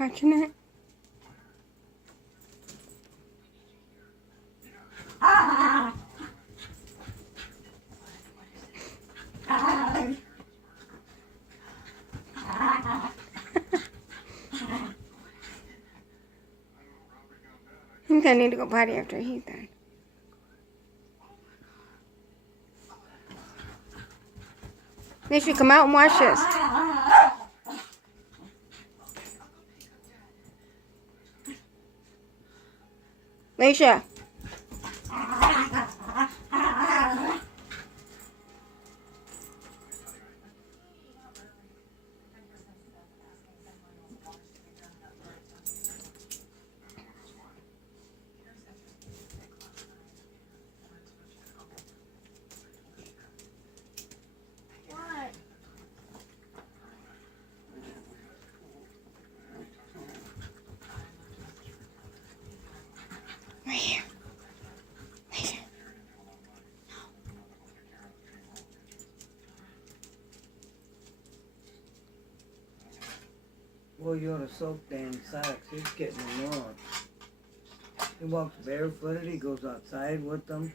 watching it? He's gonna need to go potty after he's done. They should come out and watch this. Leisha. Right here. Leisha. Well, you ought to soak Dan socks. He's getting them on. He walks barefooted. He goes outside with them.